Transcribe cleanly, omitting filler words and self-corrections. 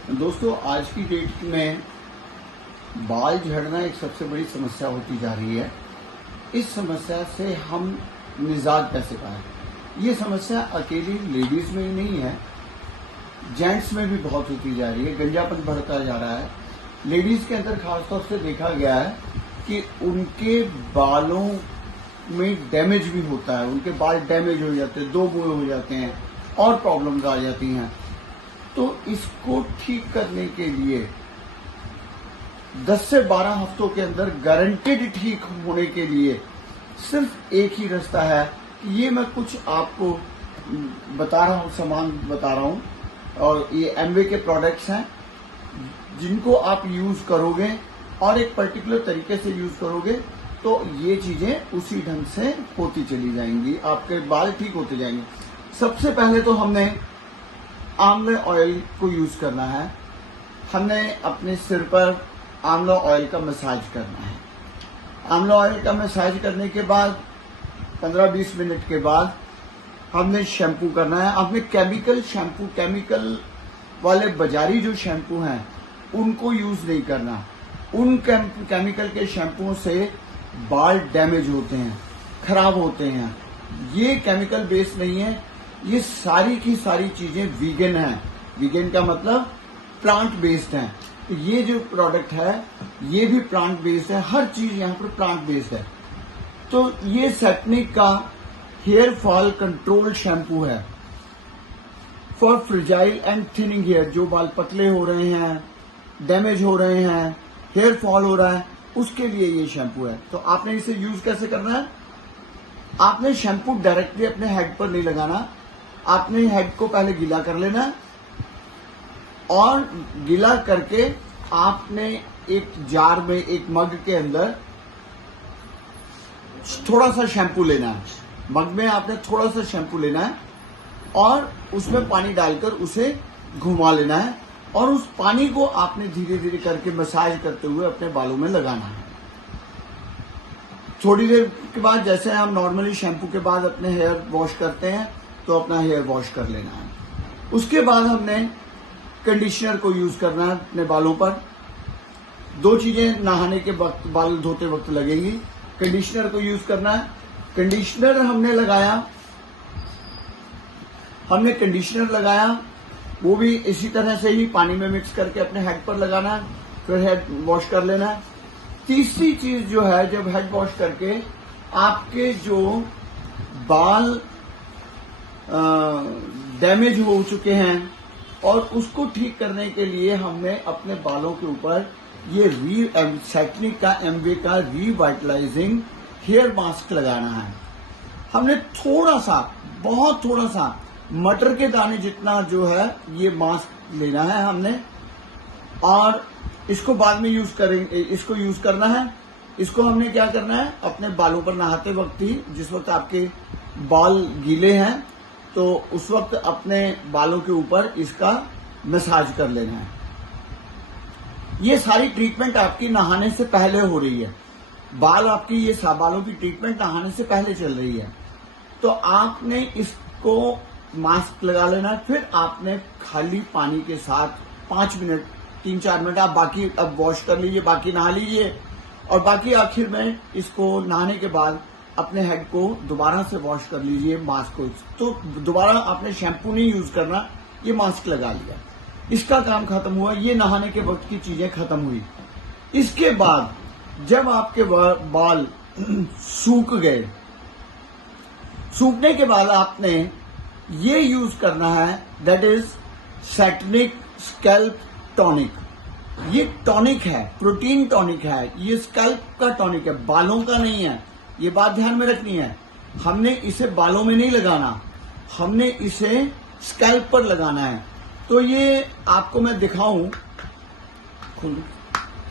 दोस्तों, आज की डेट में बाल झड़ना एक सबसे बड़ी समस्या होती जा रही है। इस समस्या से हम निजात कैसे पाएं? ये समस्या अकेली लेडीज में ही नहीं है, जेंट्स में भी बहुत होती जा रही है। गंजापन बढ़ता जा रहा है। लेडीज के अंदर खासतौर से देखा गया है कि उनके बालों में डैमेज भी होता है, उनके बाल डैमेज हो जाते हैं, दो बुए हो जाते हैं और प्रॉब्लम्स आ जाती हैं। तो इसको ठीक करने के लिए 10 से 12 हफ्तों के अंदर गारंटेड ठीक होने के लिए सिर्फ एक ही रास्ता है। ये मैं कुछ आपको बता रहा हूँ, सामान बता रहा हूँ, और ये एमवे के प्रोडक्ट्स हैं जिनको आप यूज करोगे और एक पर्टिकुलर तरीके से यूज करोगे तो ये चीजें उसी ढंग से होती चली जाएंगी, आपके बाल ठीक होते जाएंगे। सबसे पहले तो हमने आंवले ऑयल को यूज करना है। हमने अपने सिर पर आंवला ऑयल का मसाज करना है। आंवला ऑयल का मसाज करने के बाद 15-20 मिनट के बाद हमने शैम्पू करना है। आपने केमिकल शैम्पू, केमिकल वाले बाजारी जो शैम्पू हैं उनको यूज नहीं करना। उन केमिकल के शैम्पुओं से बाल डैमेज होते हैं, खराब होते हैं। ये केमिकल बेस्ड नहीं है, ये सारी की सारी चीजें वीगन हैं। वीगन का मतलब प्लांट बेस्ड है। तो ये जो प्रोडक्ट है ये भी प्लांट बेस्ड है, हर चीज यहाँ पर प्लांट बेस्ड है। तो ये सेटनिक का हेयर फॉल कंट्रोल शैम्पू है for fragile and thinning hair. जो बाल पतले हो रहे हैं, डैमेज हो रहे हैं, हेयर फॉल हो रहा है, उसके लिए ये शैम्पू है। तो आपने इसे यूज कैसे करना है? आपने शैम्पू डायरेक्टली अपने हेड पर नहीं लगाना। आपने हेड को पहले गीला कर लेना है और गीला करके आपने एक जार में, एक मग के अंदर थोड़ा सा शैम्पू लेना है। मग में आपने थोड़ा सा शैम्पू लेना है और उसमें पानी डालकर उसे घुमा लेना है और उस पानी को आपने धीरे धीरे करके मसाज करते हुए अपने बालों में लगाना है। थोड़ी देर के बाद, जैसे हम नॉर्मली शैम्पू के बाद अपने हेयर वॉश करते हैं, तो अपना हेयर वॉश कर लेना है। उसके बाद हमने कंडीशनर को यूज करना है अपने बालों पर। दो चीजें नहाने के वक्त, बाल धोते वक्त लगेंगी। कंडीशनर को यूज करना है। कंडीशनर हमने कंडीशनर लगाया, वो भी इसी तरह से ही पानी में मिक्स करके अपने हेड पर लगाना है, फिर हेड वॉश कर लेना है। तीसरी चीज जो है, जब हेड वॉश करके आपके जो बाल डैमेज हो चुके हैं और उसको ठीक करने के लिए हमने अपने बालों के ऊपर ये सेटनिक का एमवे का रिवाइटलाइजिंग हेयर मास्क लगाना है। हमने थोड़ा सा, बहुत थोड़ा सा, मटर के दाने जितना जो है ये मास्क लेना है हमने, और इसको बाद में यूज करेंगे। इसको यूज करना है। इसको हमने क्या करना है, अपने बालों पर नहाते वक्त ही, जिस वक्त आपके बाल गीले हैं तो उस वक्त अपने बालों के ऊपर इसका मसाज कर लेना है। ये सारी ट्रीटमेंट आपकी नहाने से पहले हो रही है। ये बालों की ट्रीटमेंट नहाने से पहले चल रही है। तो आपने इसको मास्क लगा लेना है। फिर आपने खाली पानी के साथ 5 मिनट, 3-4 मिनट आप बाकी अब वॉश कर लीजिए, बाकी नहा लीजिए, और बाकी आखिर में इसको नहाने के बाद अपने हेड को दोबारा से वॉश कर लीजिए मास्क को। तो दोबारा आपने शैम्पू नहीं यूज करना, ये मास्क लगा लिया, इसका काम खत्म हुआ। ये नहाने के वक्त की चीजें खत्म हुई। इसके बाद जब आपके बाल सूख गए, सूखने के बाद आपने ये यूज करना है, that is Satinique scalp tonic. ये टॉनिक है, प्रोटीन टॉनिक है। ये स्कैल्प का टॉनिक है, बालों का नहीं है। ये बात ध्यान में रखनी है। हमने इसे बालों में नहीं लगाना, हमने इसे स्कैल्प पर लगाना है। तो ये आपको मैं दिखाऊं, खुद